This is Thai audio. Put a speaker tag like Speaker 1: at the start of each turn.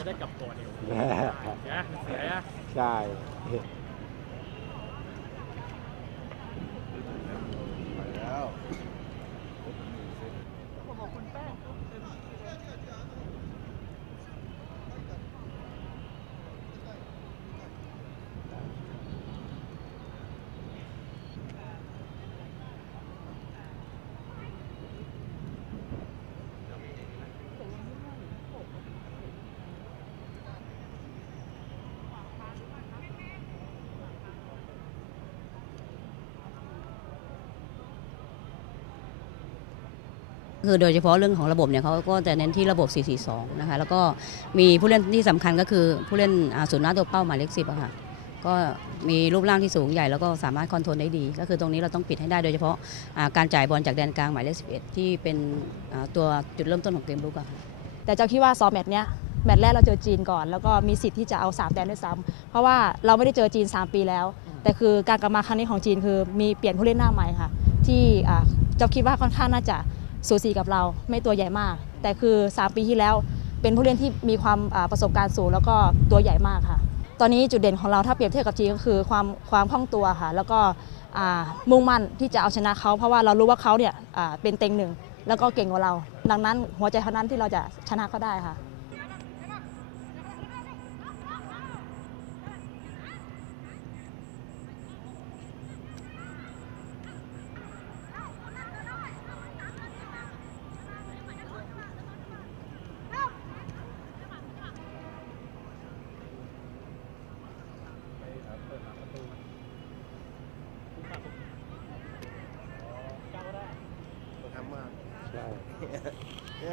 Speaker 1: จะได้กลับก่อนเดียวนะเสียนะ
Speaker 2: ใช่
Speaker 3: คือโดยเฉพาะเรื่องของระบบเนี่ยเขาก็จะเน้นที่ระบบ 442 นะคะ แล้วก็มีผู้เล่นที่สำคัญก็คือผู้เล่นศูนย์หน้าตัวเป้าหมายเลขสิบอะค่ะ ก็มีรูปร่างที่สูงใหญ่แล้วก็สามารถคอนโทรลได้ดี ก็คือตรงนี้เราต้องปิดให้ได้โดยเฉพาะการจ่ายบอลจากแดนกลางหมายเลข 11 ที่เป็นตัวจุดเริ่มต้นของเกมลุกอะค่ะ
Speaker 4: แต่เจ้าคิดว่าซอมแมตช์เนี้ยแมตช์แรกเราเจอจีนก่อน แล้วก็มีสิทธิ์ที่จะเอา3แต้มด้วยซ้ำเพราะว่าเราไม่ได้เจอจีน 3 ปีแล้ว แต่คือการกลับมาครั้งนี้ของจีนคือมีเปลี่ยนผู้เล่นหน้าใหม่ค่ะ ที่เจ้าคิดว่าค่อนข้างน่าจะ สูสีกับเราไม่ตัวใหญ่มาก แต่คือ 3 ปีที่แล้วเป็นผู้เล่นที่มีความประสบการณ์สูงแล้วก็ตัวใหญ่มากค่ะ ตอนนี้จุดเด่นของเราถ้าเปรียบเทียบกับจีนก็คือความความคล่องตัวค่ะ แล้วก็มุ่งมั่นที่จะเอาชนะเขาเพราะว่าเรารู้ว่าเขาเนี่ยเป็นเต็งหนึ่งแล้วก็เก่งกว่าเรา ดังนั้นหัวใจเท่านั้นที่เราจะชนะเขาได้ค่ะ
Speaker 5: ทำมาก
Speaker 2: ใช่